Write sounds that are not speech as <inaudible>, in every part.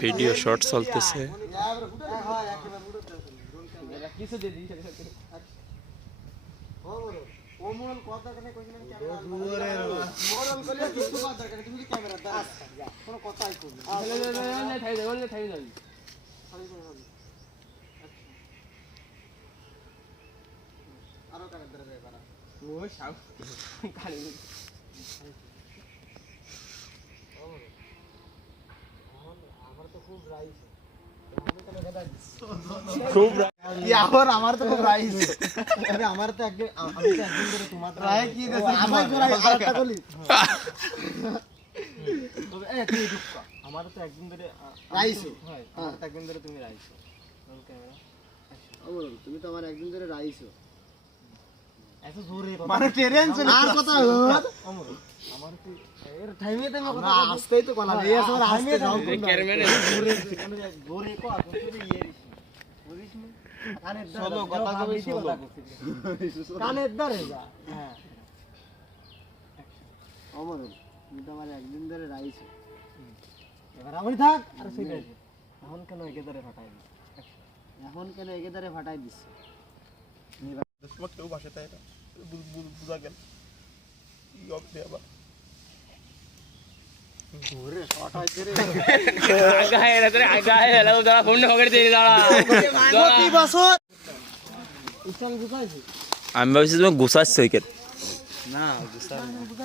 Video short চলতেছে কিছু দিয়ে দিই ওমল কথা কানে। কইছিলেন ক্যামেরা মোরল করলে কিছু কথা কানে তুমি ক্যামেরা দাও কোনো কথাই কইনি থাই যাই ওলে থাই যাই আরও কানে ধরে যায় পারা ও শাও কালি আমার তো খুব খুব আমার আমার তো খুব রাইস আরে আমার তো একদিন আমি তো একদিন ধরে তোমার রাই কি দেছে আমার তো রাই আরেকটা বলি তবে এ তুই চুপ আমার তো একদিন ধরে রাইস হয় আমার তো একদিন ধরে তুমি রাইস ক্যামেরা তুমি তো আমার একদিন ধরে রাইস কানের চলো কথা কবি চলো কানের ধরে যা হ্যাঁ অমর তুমি তো আমার একদিন ধরে রাইছো এবার আমি থাক আর সেটাই এখন কেন একে ধরে ফাটাই দিস এখন কেন একে ধরে ফাটাই দিস তোমার কেউ বাসে তাই না বু- বু- বুঝা গেল। কি হবে আবার? আমি ভাবছি তুমি গুছাচ্ছ উইকেট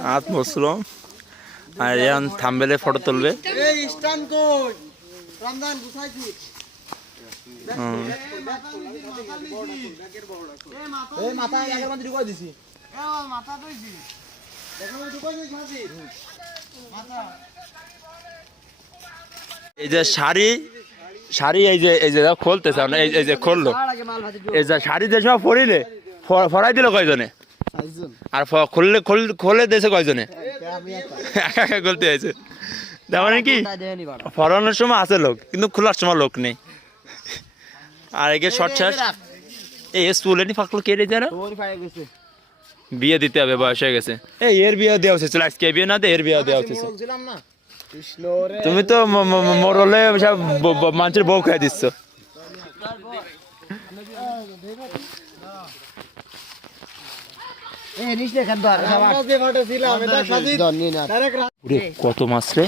হাত বসল আর এখন থাম্বেলে ফটো তুলবে। গুছাইছি। এই যে শাড়ি শাড়ি এই যে এই যে এই যে খুললো। এই যে শাড়ি যে সময় ফরাই দিল কয়জনে? আর খুললে খুল- দিয়েছে কয়জনে? <laughs> খুলতে হয়েছে তার মানে কি? ফরানোর সময় আছে লোক, কিন্তু খোলার সময় লোক নেই। আর একে শর্ট শেষ এই স্কুলে ফাঁকলো কে রে যারা বিয়ে দিতে হবে বয়স হয়ে গেছে। এই এর বিয়ে দেওয়া হচ্ছে। চলে আজকে বিয়ে না দে এর বিয়ে দেওয়া হচ্ছে। রে। তুমি তো মরলে সব মানুষের বউ খাই দিচ্ছ। এ নিচে খান ধর আমরা যে ফাটে ছিলাম এটা খাদি ধন্নি না ডাইরেক্ট ওরে কত মাছ রে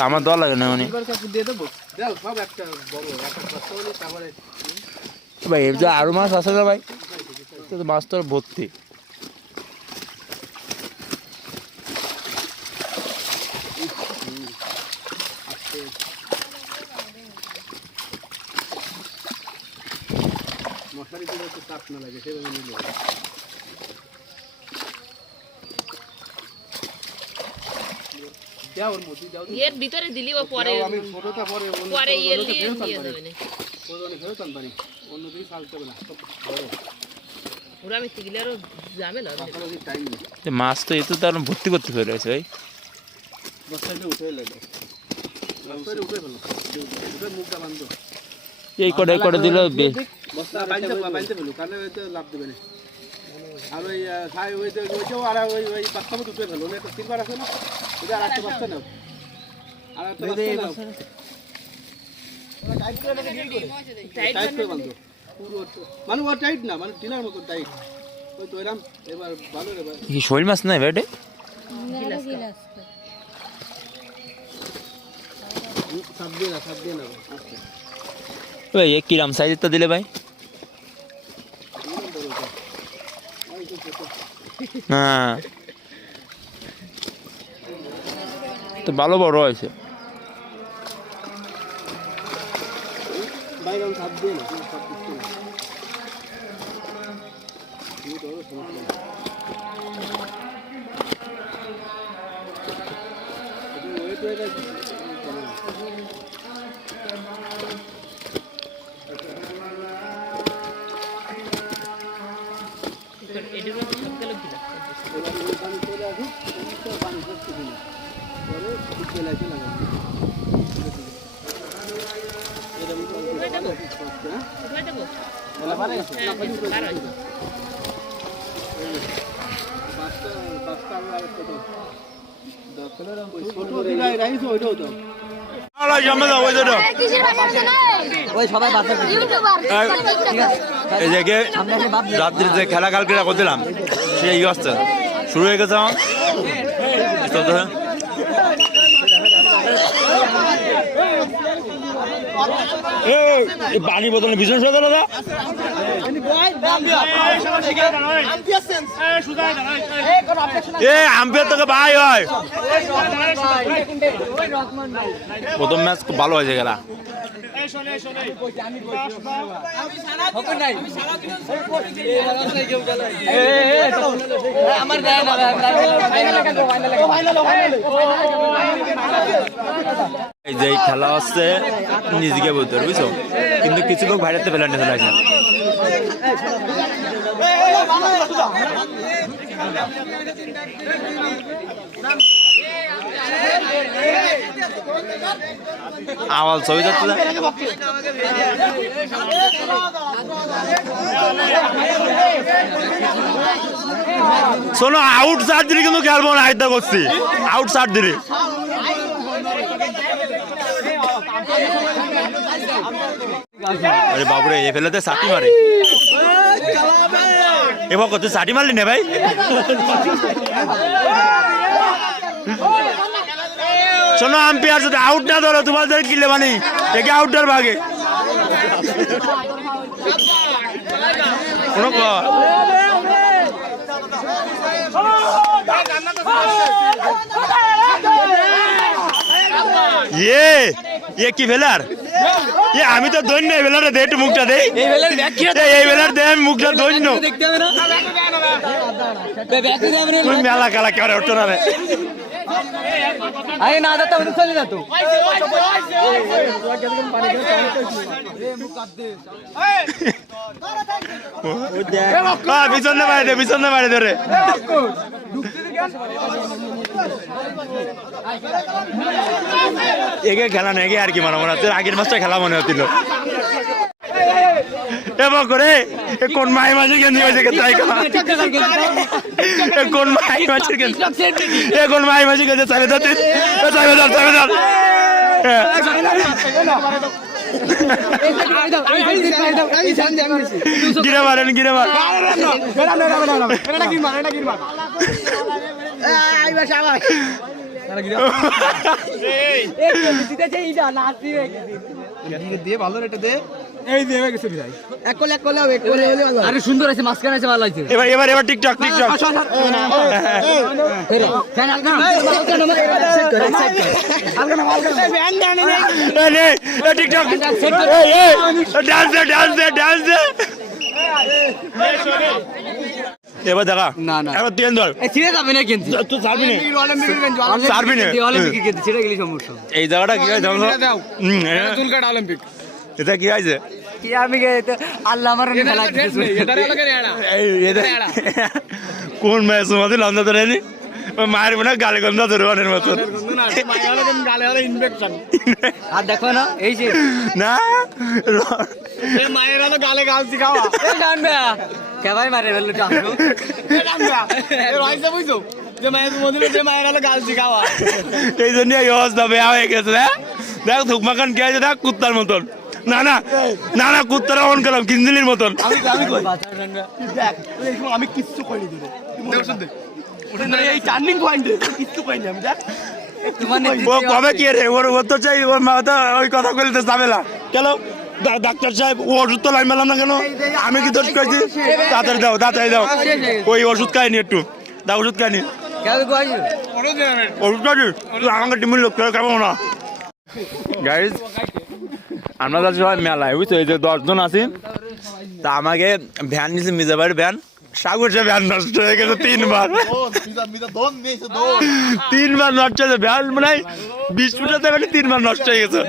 আমার দল লাগে না উনি। ভাই এর যে আরও মাছ আছে না ভাই? মাছ তো ভর্তি চাপ না লাগে সেভাবে নিলে দাও ওর মধ্যে দাও এর ভিতরে দিলি ও পরে আমি ফটোটা পরে পরে ইয়ে নিয়ে নিয়ে যাবে না ফটো অনেক ফেরত আনবানি অন্য দিকে চালতে হবে না। পুরো আমি ওই টাইম নেই। মাছ তো এতো তার ভর্তি করতে ফেলে রয়েছে ভাই। বস্তাটা উঠে এলো বস্তাটা উঠে ফেলো উঠে মুখটা বান্ধো এই করে করে দিল বস্তা বাঁধতে বাঁধতে ফেলো কারণ হয়তো লাভ দেবে না। আর ওই সাই ওই তো আর ওই ওই বাচ্চা মতো উঠে ফেলো একটা সিলভার আছে না। মানে ও টাইট না মানে টিলার মতো টাইট ওই তো এরম এবার ভালো রে কি শোল মাছ নাই বেটে সাত দিয়ে না সাত দিয়ে না। আচ্ছা। এ কিরাম সাইজের তো দিলে ভাই? হ্যাঁ। তো ভালো বড় হয়েছে। বাইরে এই যে খেলা কালকে করছিলাম সেই ইয়ে শুরু হয়ে গেছে চলতে থাকে। এই, এই পানি বোতলে ভীষণ সোজা দাদা। এ, আম্পিয়ার তোকে ভাই হয় প্রথম ম্যাচ খুব ভালো হয়েছে যে এই খেলা হচ্ছে নিজেকে বলতে পারবে, বুঝছ কিন্তু কিছু লোক বাইরেতে ফেলে নিতে লাগছে আওয়াল ছবি যাচ্ছে শোনো আউট সার দিলে কিন্তু খেলব না আয়দা করছি। আউট সার দিলে আরে বাবুরে, এ ফেলাতে সাটি মারে। এবার কত সাটি মারলি না ভাই? শোনো আম্পিয়ার যদি আউট না ধরো তোমাদের কিলে মানে একে আউটার ভাগে। কোনো ইয়ে ইয়ে কি ভেলার ইয়ে আমি তো দৈন্য এই বেলারে দে একটু মুখটা দে। এই বেলার দে আমি মুখটা দৈন্য তুমি মেলা কালা করে ওঠো না রে। না দাদা উনি চলে যেত হ্যাঁ পিছনে মারে দে পিছনে মারে ধরে এগে খেলা না এগে আর কি মনে মনে হচ্ছে আগের মাসটা খেলা মনে হচ্ছিল। এবার করে এ কোন মাই মাঝে গেঞ্জি মাঝে কে তাই করা এ কোন মাই মাঝে গেঞ্জি এ কোন মাই যার গিরে মারেন গিরে মার দিয়ে ভালো রেটে দে আরে সুন্দর আছে মাঝখানে আছে ভালো আছে এবার এবার এবার টিকটক টিকটক এই নে, টিকটক এই এই ডান্স দে ডান্স দে ডান্স দে এবার দেখা না, না। এবার তিন ধর ছিঁড়ে যাবে না কিন্তু তুই ছাড়বি না ছাড়বি না অলিম্পিকে কিন্তু ছিঁড়ে গেলে সমস্যা এই জায়গাটা কি হয় জানো হুম, হ্যাঁ। অলিম্পিক এটা কি হয়েছে? কি আমি আল্লাহ আমার কোন ম্যাচ তোমাদের লন্দা ধরে নি? মায়ের মনে গালে গন্ধা ধরে অনেক মতন। গালে আর দেখো না এই যে না মায়ের গালে গাল শিখাওয়া কেবাই মারে বলল রয়েছে বুঝছ? যে মায়ের মন্দিরে যে মায়ের গাল শিখাওয়া এই জন্য এই অবস্থা বেয়া হয়ে গেছে দেখ দেখ ধুকমাখান কে আছে দেখ কুত্তার মতন। না না না না কুত্তারা অন করলাম কিঞ্জিলির মতন। আমি কিচ্ছু এই টার্নিং পয়েন্টে আমি দেখ। কবে কি রে? ওর ওর তো চাই ওর মা তো ওই কথা বলতে যাবে না কেন ডাক্তার সাহেব ও ওষুধ তো লাইন পেলাম না কেন? আমি কি দোষ করেছি? তাড়াতাড়ি দাও তাড়াতাড়ি দাও। ওই ওষুধ খাইনি একটু। দাও ওষুধ খাইনি। ওষুধ খাইনি তুই আমাকে টিমের লোক খাব না। <laughs> গাইজ আমরা সবাই মেলায়, বুঝছ? এই যে দশজন আছি, তা আমাকে ভ্যান নিয়েছে মিজাবাড়ির ভ্যান। সাগর ভ্যান নষ্ট হয়ে গেছে তিনবার। তিনবার নষ্ট হয়েছে ভ্যান মানে বিশ ফুটাতে তিনবার নষ্ট হয়ে গেছে।